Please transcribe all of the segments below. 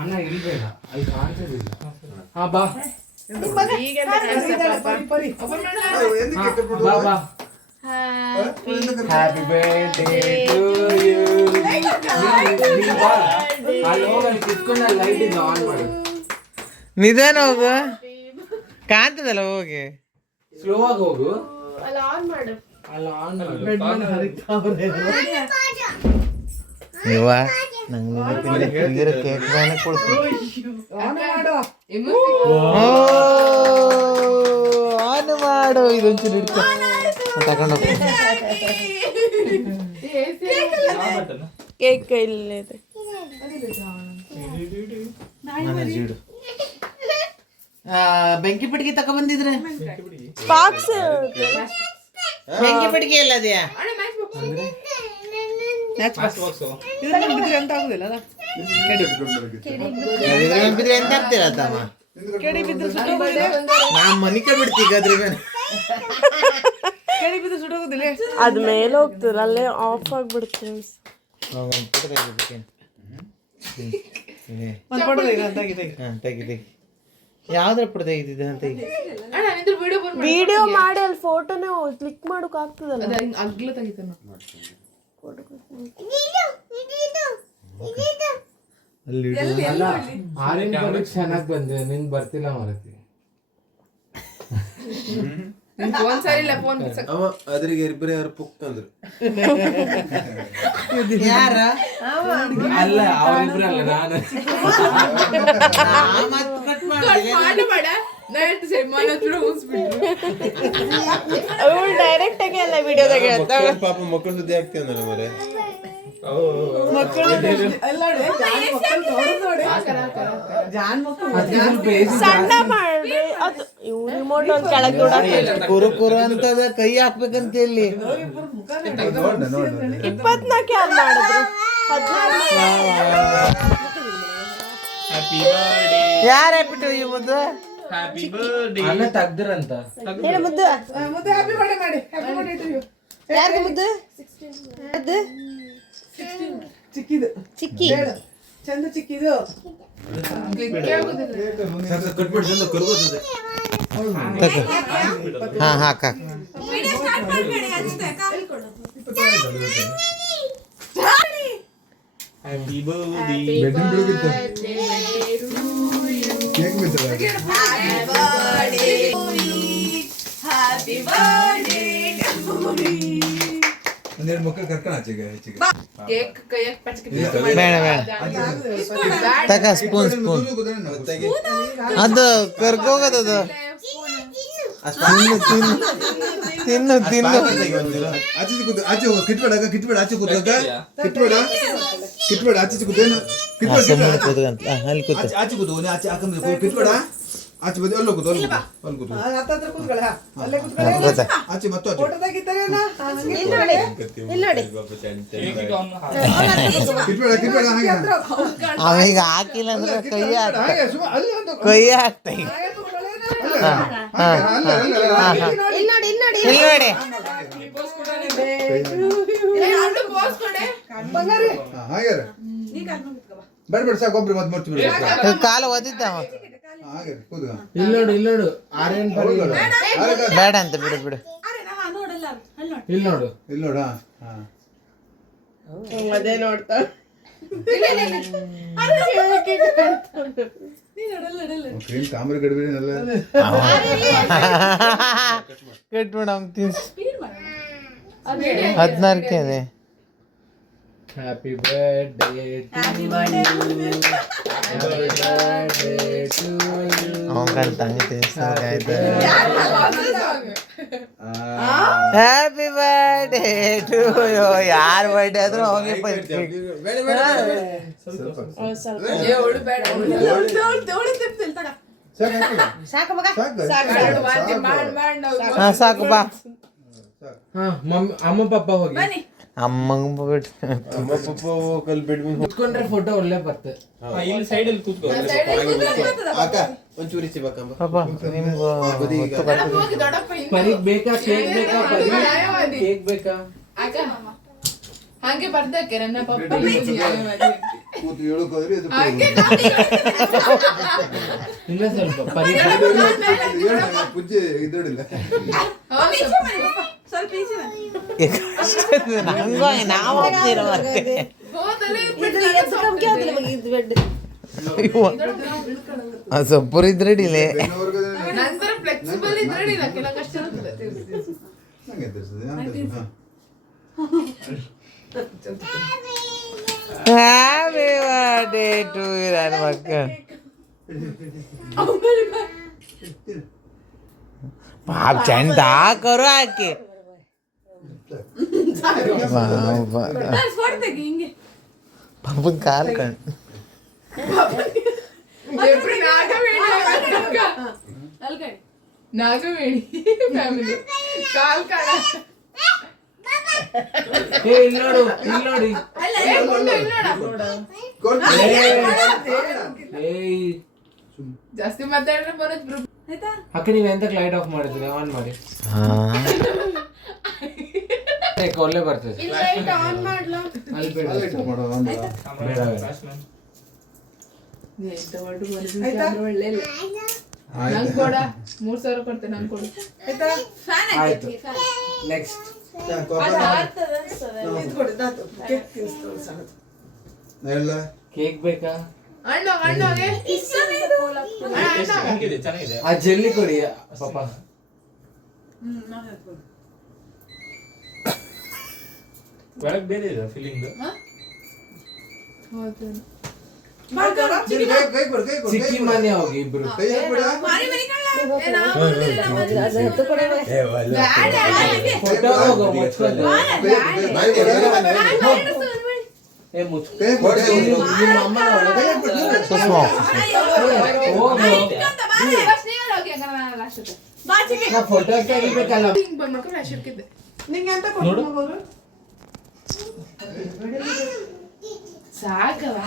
ಅಣ್ಣ ಇಲ್ಬೇಡ ಅಲ್ಲಿ ಕಾಣ್ತಿರ್ಲಿಲ್ಲ. ಹಾ ಬಾ ಬಾ ಬಾ. Happy birthday to you. ಅಲ್ಲಿ ಹೋಗಿ ಕಿತ್ಕೊಂಡು ಅಲ್ಲಿ ಲೈಟ್ ಇಂದ ಆನ್ ಮಾಡು. ನಿಧಾನ ಹೋಗು, ಕಾಣ್ತದಲ್ಲ ಹೋಗಿ. ಸ್ಲೋ ಆಗಿ ಹೋಗು. ಅಲ್ಲಿ ಆನ್ ಮಾಡು. ಅಲ್ಲಿ ಆನ್ ಮಾಡು. ಇವ ನಂಗೆ ಕೇಕ್ ಮೇಲೆ ಕೊಡ್ತೀನಿ. ಆನ್ ಮಾಡು. ಇದೊಂಚೂರು ಇಡ್ಕೊ ತಗೊಂಡು ಹೋಗ್ತೀನಿ. ಕೇಕ್ ಇಲ್ಲಿದೆ. ಜೀಡು ಬೆಂಕಿ ಪಟಿಕೆ ತಕ ಬಂದಿದ್ರೆ ಬಾಕ್ಸ್ ಬೆಂಕಿ ಪಟಿಕೆ ಎಲ್ಲ ಅದೆಯಾ? ಬಿದ್ರೆ ಎಂತ ಆಗ್ತೀರ ತಮ್ಮ? ನಾ ಮನಿಕೆ ಬಿಡ್ತೀಗ ಅದ್ರ ಮೇಲೆ. ಅದ್ ಮೇಲೆ ಹೋಗ್ತದ, ಅಲ್ಲೇ ಆಫ್ ಆಗ್ಬಿಡ್ತೀನಿ. ಯಾವ್ದ್ರ ಪಡ ತೆಗಿತಿದ್ದೆ ಅಂತ ವಿಡಿಯೋ ಮಾಡಿ ಅಲ್ಲಿ ಫೋಟೋನೇ ಕ್ಲಿಕ್ ಮಾಡೋಕ್ ಆಗ್ತದಲ್ಲ. ಅಗ್ಲ ತೆಗಿತಾನ ಆರೆಂಜ್ ಬರೋಕ್ ಚೆನ್ನಾಗಿ ಬಂದೆ, ನಿನ್ ಬರ್ತಿಲ್ಲ ಮರತಿ. ಫೋನ್ ಸರಿ ಇಲ್ಲ, ಫೋನ್ ಅದ್ರಿಗೆ ಇಬ್ಬರೇ ಯಾರು ಪುಕ್ ಅಂದ್ರು. ಯಾರ ಅಲ್ಲ ಅವ್ರಿಬ್ರು ಅಲ್ಲ, ನಾನು. ಡೈರೆಕ್ಟ್ ಆಗಿ ಎಲ್ಲ ವಿಡಿಯೋದಾಗ ಹೇಳ್ತಾಳೆ. ಪಾಪ ಮಕ್ಕಳು ಸುದ್ದಿ ಆಗ್ತೇವೆ ನನ್ನ ಮರೆ. ಸಣ್ಣ ಮಾಡ್ರಿ ಅದು ಇವ್ ರಿಮೋಟ್ ಒಂದ್ ಕೆಳಗ್ ಕುರು ಕುರು ಅಂತದ ಕೈ ಹಾಕ್ಬೇಕಂತ ಇಲ್ಲಿ 24 ಯಾರು ಮಾಡಿದ್ರು? 16 ಯಾರ ಬಿಟ್ಟು ಈ ಮುದ್ದು ಅನ್ನ ತೆಗ್ದ್ರಂತ. ಹೇಳ ಮುದ್ದು. ಯಾರಿಗೆ ಮುದ್ದು? ಅದು ಚಿಕ್ಕಿ ಚಂದ ಚಿಕ್ಕಿದು. ಕಟ್ಬಿಟ್ಟು ಚಂದ ಕರ್ಗೋತದೆ. ಹಾ ಹಾಕ. ಹ್ಯಾಪಿ ಬರ್ತ್ಡೇ ಒಂದೆರಡು ಮಕ್ಕಳು ಕರ್ಕೊಂಡು ಆಚೆಗೆ ಕೇಕ್ ಕೈಯಾಗ ಪಚಕೆ ಬೇಡ ಬೇಡ ತಕ ಸ್ಪೂನ್ ಸ್ಪೂನ್ ಅದು ಕರ್ಕೋಗದದು. ತಿನ್ನು ತಿನ್ನು ಆಚೆ ಕೂತು ಆಚೆ ಹೋಗ. ಕಿಟ್ಬೇಡ ಕಿಟ್ಬೇಡ ಆಚೆ ಕೂತ್ಕ. ಕಿಟ್ಬೇಡ ಕಿಟ್ಬೇಡ ಆಚೆ ಕೂತೇನು ಅಲ್ಲಿ ಕೂತು ಆಚೆ ಕೂತು ಆಚೆ ಹಾಕಂದ್ರೆ ಕಿಟ್ಬೇಡ. ಆಚೆ ಬದಿ ಅಲ್ಲೋ ಕೂತು ಅಲ್ಲಿ ಕೂತು ಆಚೆ ಮತ್ತು ಕಿಟ್ಬೇಡ ಕಿಟ್ಬೇಡ ಹಾಗೆ ಅವೀಗ ಹಾಕಿಲ್ಲ ಅಂದ್ರೆ ಕೈ ಹಾಕ್ತಾ ಹಾಗೆ ಬೇಡ ಬೇಡ ಸಾಕು ಒಬ್ರು ಮತ್ ಮಾಡ್ತೀವಿ. ಕಾಲು ಒದಿದ್ದಾವ ಇಲ್ಲೋಡು ಇಲ್ಲೋಡು ಆರ್ಯನ್ ಬೇಡ ಅಂತ ಬಿಡು ಬಿಡು. ಇಲ್ಲಿ ನೋಡು ಇಲ್ಲಿ ನೋಡ. ಅದೇ ನೋಡ್ತಾ ತಾಮ್ರ ಗಡಿಬಿಡಿ ಎಲ್ಲ ಕಟ್ಬಿಡ ಅವ್ನು ತಿನ್ಸು. 16ಕ್ಕೆ ಅದೇ. ಹ್ಯಾಪಿ ಬರ್ತ್ಡೇ ಅವನ್ ಕಣ್ತಂಗೆ ತಿನ್ಸಾಯ್ತು. Happy birthday to you. ಯಾರ ಬರ್ಡೇ ಆದ್ರೂ ಅವಂಗೆ ಸಾಕು ಬಾ. ಮಮ್ಮಿ ಅಮ್ಮ ಪಪ್ಪ ಹೋಗಿ ಅಮ್ಮಂಗ ಬಿಟ್ಟು ಅಮ್ಮ ಪಪ್ಪ ಕಲ್ ಬಿಡ್ಮಿ ಕುತ್ಕೊಂಡ್ರೆ ಫೋಟೋ ಒಳ್ಳೆ ಬರ್ತದೆ. ಇಲ್ಲಿ ಸೈಡ್ ಅಲ್ಲಿ ಕೂತ್ಕೋ. ಅಕ್ಕ ಒಂಚೂರು ಇಚ್ಚಿ ಬೇಕಮ್ಮ ಪಾಪ ನಿಮ್ಗೆ ಪರಿಗೆ ಬೇಕಾ ಕೇಕ್ ಬೇಕಾ? ಕೇಕ್ ಬೇಕಾ? ಹಂಗೆ ಬರ್ದಕ್ಕೆ ನನ್ನ ಪಪ್ಪ ಕೂತು ಹೇಳೋಕೋದ್ರೆ ಇದು ಇಲ್ಲ ಸ್ವಲ್ಪ ಪರಿ ಪೂಜೆ ಇದೋಡಿಲ್ಲ ನಾವು ಹೋಗ್ತೀರ ಮತ್ತೆ ಸೊಪ್ಪುರು ಇದ್ರೆ ಅಡಿಲೆ ನಂತರ ಫ್ಲೆಕ್ಸಿಬಲ್ ಇದ್ರೆ ಇಲ್ಲ ಕಷ್ಟ ಇರ್ತದೆ ನಂಗೆ ತರಿಸಿದೆ ಹ್ಯಾಪಿ ಬರ್ಡೇ ಟು ಯು ನನ್ನ ಮಕ್ಕ बाप चंदा करो आके पापन काल कण ನಾಗವೇಣಿ ಫ್ಯಾಮಿಲಿ ಕಾಲ್ ಕಾಳ ಏ ಇಲ್ಲಿ ನೋಡಿ ಏಯ್ ಜಾಸ್ತಿ ಮಾತಾಡಿದ್ರೆ ಬರೋದ್ ಬ್ರು ಅಕ್ಕ ನೀವು ಎಂತಕ್ಕೆ ಲೈಟ್ ಆಫ್ ಮಾಡಿದ್ರಿ ಆನ್ ಮಾಡಿ ಒಳ್ಳೆ ಬರ್ತದೆ ಅಲ್ಲಿ ಬೇಡ ಬೇಡ ಎಂತ ಒಟ್ಟು ಬರೋದು ಒಳ್ಳೆ ಇಲ್ಲ ನಂಗೆ ಕೊಡ 3000 ಕೊಡ್ತೇನೆ ನಂಗೆ ಕೊಡು ಆಯ್ತು ನೆಕ್ಸ್ಟ್ ಕೇಕ್ ಬೇಕಾ ಅಣ್ಣಗೆ ಆ ಜೆಲ್ಲಿ ಕೊಡಿ ಪಾಪ ಒಳಗೆ ಬೇರೆ ಇದೆ ಫೀಲಿಂಗ್ ಚಿಕ್ಕಿ ಮನೆ ಹೋಗಿ ಇಬ್ರು ಫೋಟೋ ಹೋಗೋ ಮುಚ್ಕೊಂಡು ಏ ಮುಚ್ಕೊ ನಿಮ್ಮ ಅಮ್ಮನ ಒಳಗೆ ಸುಷ್ಮಾ ನಾ ಫೋಟೋ ತೆಗಿಬೇಕಲ್ಲ ಹಿಂಗ್ ಬಂದ್ ಮಾಡ್ಕೊಂಡು ಫ್ಲಾಶ್ ಇಡ್ಕಿದ್ದೆ ಸಾಕವಾ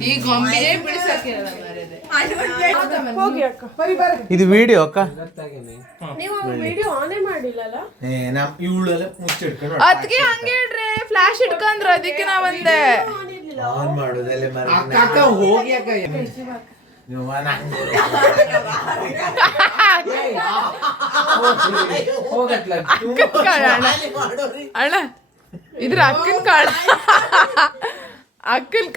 ಈ ಗೊಂಬೆಯೇ ಬಿಡಿಸಾಕಿರಲ್ಲ ಮಾರದೆ ಇದು ವಿಡಿಯೋ ಅಕ್ಕ ನೀವು ವಿಡಿಯೋ ಆನೇ ಮಾಡಿಲ್ಲಲ್ಲ ಇವಳೆಲ್ಲ ಮುಚ್ಚಿಡ್ಕೊಂಡು ಅದಕ್ಕೆ ಹಂಗೆ ಇಡ್ರಿ ಫ್ಲಾಶ್ ಇಟ್ಕೊಂಡ್ರು ಅದಕ್ಕೆ ನಾವಂದೆ ಆನ್ ಮಾಡೋದಲ್ಲೇ ಅಕ್ಕ ಹೋಗಿ ಅಕ್ಕ ಹೋಗತ್ಲ ಅಣ್ಣ ಇದ್ರ ಅಕ್ಕನ ಕಾಳ ಅಕ್ಕನ್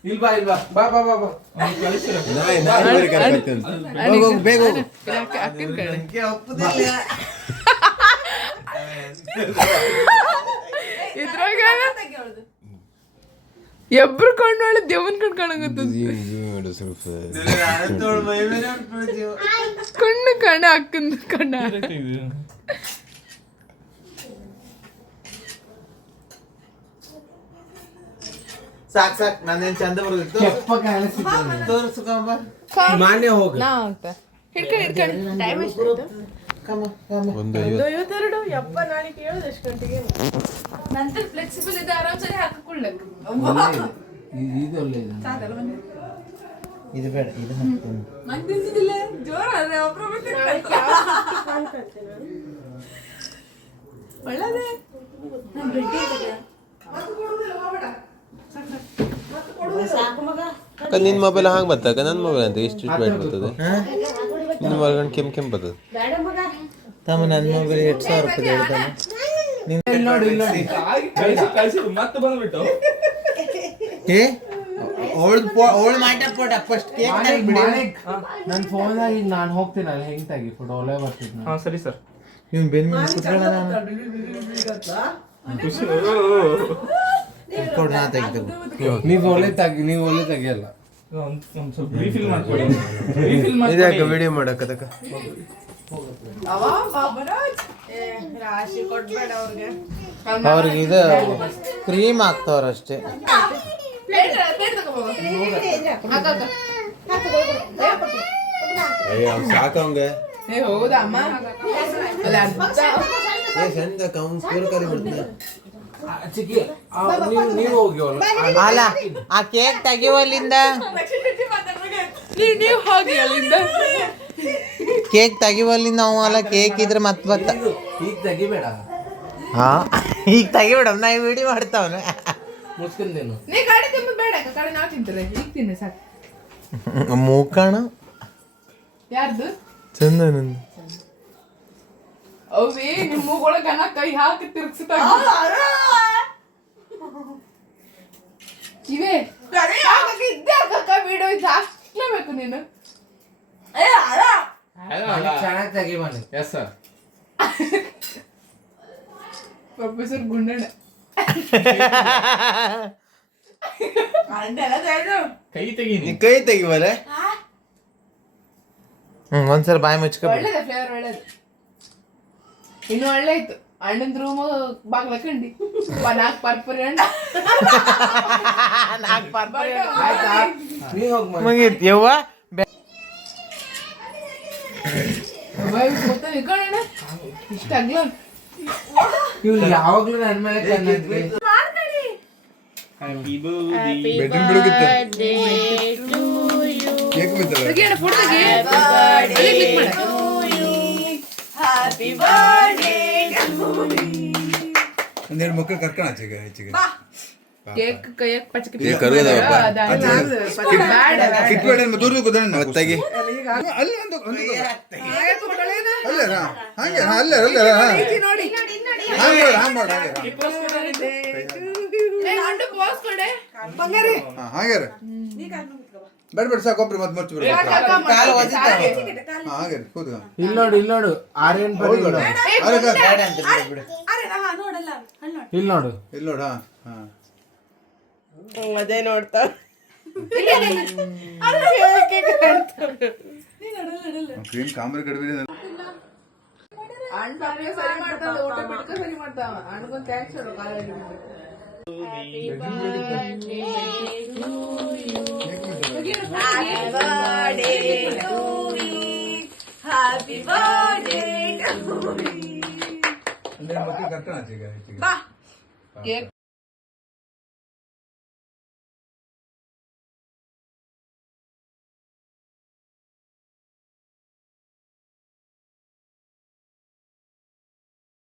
ಇಲ್ವಾ ಬಾ ಬಾ ಬಾ ಬಾ ಅಕ್ಕನ ಕಾಳ ಇದ್ರಾಗ ಎಬ್ರು ಕೊಂಡೋಳ ದೇವನ್ ಕಣ್ಕಾಣಂಗತ್ತದ ಕಣ್ಣು ಕಣ್ಣ ಅಕ್ಕನ ಕಣ್ಣ ಸಾಕ್ ಸಾಕ್ ನಾನೇನ್ ಚಂದ ಬರ್ದಿತ್ತು ಕೆಪ್ಪ ಕಾಣಿಸ್ತಿತ್ತು ತೋರ್ಸ್ಕೊಂಬ ಮಾನ್ಯ ಹೋಗ ಹಿಡ್ಕೊಂಡು ಟೈಮ್ ಎಷ್ಟು 52 ಯಪ್ಪ ನಾಳೆ ಕೇಳೋದು ಎಷ್ಟು ಗಂಟೆಗೆ ನಂತರ ಫ್ಲೆಕ್ಸಿಬಲ್ ಇದೆ ಆರಾಮ್ಸರಿ ಹಾಕೊಳ್ಳಕ್ ಇದು ಒಳ್ಳೆ ಇದು ಬೇಡ ಇದು ನಿನ್ನ ಮೊಬೈಲ್ ಹಾಂಗೆ ಬರ್ತಕ್ಕ ನನ್ನ ಮೊಬೈಲ್ ಅಂತ ಎಷ್ಟು ಬ್ಯಾಟ್ ಬರ್ತದೆ ನಿನ್ನ ಮೊಬೈಲ್ ಕೆಂಪು ಬರ್ತದೆ ತಮ್ಮ ನನ್ನ ಮೊಬೈಲ್ 8000 ರೂಪಾಯಿ ಹೇಳ್ತಾನೆ ನೋಡಿ ಮತ್ತೆ ಬಂದ್ಬಿಟ್ಟು ಏ ಓಲ್ಡ್ ಮಾಡ ಫಸ್ಟ್ ಕೇಕ್ ನನ್ನ ಫೋನ್ನಾಗ ಈಗ ನಾನು ಹೋಗ್ತೀನಲ್ಲ ಹೆಂಗ್ ತೆಗಿ ಫೋಟೋ ಒಳ್ಳೆ ಬರ್ತಿದ್ ಹಾಂ ಸರಿ ಸರ್ ಇವ್ನು ಬೆನ್ ಮೇಲೆ ಕುತ್ಕೊಳ್ಳ ಕೊಡು ನಾ ತೆಗಿತೇವೆ ನೀವು ಒಳ್ಳೆ ತೆಗಿಯಲ್ಲ ಒಂದು ಸ್ವಲ್ಪ ರೀಫಿಲ್ ಮಾಡ್ಕೊಡಿ ರೀಫಿಲ್ ಮಾಡಿ ಇದ್ಯಾಕೆ ವಿಡಿಯೋ ಮಾಡಕ್ಕೆ ಅದಕ್ಕೆ ಅವ್ರಿಗೆ ಇದು ಕ್ರೀಮ್ ಹಾಕ್ತವ್ರಷ್ಟೇ ಸಾಕಂಗ ಹೌದಾ ಅಮ್ಮ ಚಂದ ಕೌನ್ ಸ್ಕೂಲ್ ಕರಿ ಬಿಡ್ತಾನೆ ಚಿಕ್ಕಿ ನೀವು ಹೋಗಿ ಅಲ್ಲ ಆ ಕೇಕ್ ತೆಗಿಯುವಲ್ಲಿಂದ ನೀವು ಹೋಗಿ ಅಲ್ಲಿಂದ ಕೇಕ್ ತೆಗಿವಲ್ಲಿ ನಾವು ಅಲ್ಲ ಕೇಕ್ ಇದ್ರೆ ಮತ್ತೆ ಬತ್ತ ಈಗ ತೆಗಿಬೇಡ ಹಾ ಈಗ ತೆಗಿಬೇಡ ನಾ ವಿಡಿಯೋ ಮಾಡ್ತಾವನ ಮುಸ್ಕೊಂಡೇನು ನೀ ಗಾಡಿ ತಿಂಬುದು ಬೇಡ ಗಾಡಿ ನಾವು ತಿಂತಾರೆ ಈಗ ತಿನ್ನಿ ಸಾಕು ಮೂಕಣ ಯಾರ್ದು ಚಂದನಂದು ಅವೇ ನಿಮ್ಮ ಮೂಗೊಳಗ ಕೈ ಹಾಕಿ ತಿರ್ಗಿಸ್ತಾ ಇವೇ ಇದ್ದೇ ಅಕ್ಕ ವಿಡಿಯೋ ಇದು ಹಾಕ್ಲೇಬೇಕು ನೀನು ಚೆನ್ನಾಗಿ ತೆಗಿ ಮನೆ ಎಸ್ ಸರ್ ಪ್ರೊಫೆಸರ್ ಗುಂಡಣ್ಣ ಕೈ ತೆಗೀನಿ ನೀ ಕೈ ತೆಗಿವಲ್ಲ ಒಂದ್ಸಲ ಬಾಯಿ ಮುಚ್ಕೊ ಒಳ್ಳೇದೆ ಫ್ಲೇವರ್ ಒಳ್ಳೇದು ಇನ್ನು ಒಳ್ಳೆ ಇತ್ತು ಅಣ್ಣಂದ್ ರೂಮ್ ಬಾಗ್ಲ ಕಂಡಿ ನಾಲ್ಕು ಪರ್ಪರಿ ಹಣ್ಣು ನೀ ಹೋಗ್ ಮನೆ ಮುಗೀತು ಯವ್ವ ಕಣ ಇಷ್ಟ ಆಗ್ಲ ಇವ್ ಯಾವಾಗ್ಲೂ ನನ್ ಮೇಲೆ ಕಣ್ಣಿದ್ವಿ ಬೆಡ್ರೂಮ್ ಬಿಡುಗಿತ್ತು ಕೇಕ್ ಬಿತ್ತಲ್ಲ ಫೋಟೋ ಒಂದೆರಡು ಮಕ್ಕಳು ಕರ್ಕೊಂಡು ಆಚೆಗೆ ಹೆಚ್ಚಿಗೆ ಕೇಕ್ ಕೈಯಕ್ ಪಚಕ ಏ ಕರ್ಗದವಪ್ಪ ಕಿಟ್ಬೇಡ ದೂರ ಕೂತಾನೆ ತೆಗಿ ಅಲ್ಲಿ ಅಲ್ಲರ ಹಂಗೆ ಅಲ್ಲರ ಅಲ್ಲರ ಹಾಂ ಮಾಡ ಹಾಗೆ ಬೇಡ ಬೇಡ ಸಾಕು ಒಬ್ರು ಮತ್ತೆ ಮರ್ಚಿ ಬಿಡ್ಬೇಕು ಹಾಗೆ ಕೂತ್ಕ ಇಲ್ಲಿ ನೋಡು ಆರ್ಯನ್ ಪರಿ ಇಲ್ಲಿ ನೋಡು ಇಲ್ಲಿ ನೋಡ ಹಾಂ ಅದೇ ನೋಡ್ತಾ ಕ್ರೀಮ್ ಕಾಂಬ್ರೆ ಕಡಿಮೆ ಅಣ್ಣ ಸರಿ ಮಾಡ್ತಾವ ಊಟ ಬಿಟ್ಕ ಸರಿ ಮಾಡ್ತಾವ ಅಣ್ಣಗೊಂದು ಥ್ಯಾಂಕ್ಸ್ ಹೇಳು ಕಾಲೇಜ್ ಒಂದೆರಡು ಮಕ್ಕಳು ಕರ್ಕೊಂಡು ಆಚೆಗೆ ಹೆಚ್ಚಿಗೆ ಕೇಕ್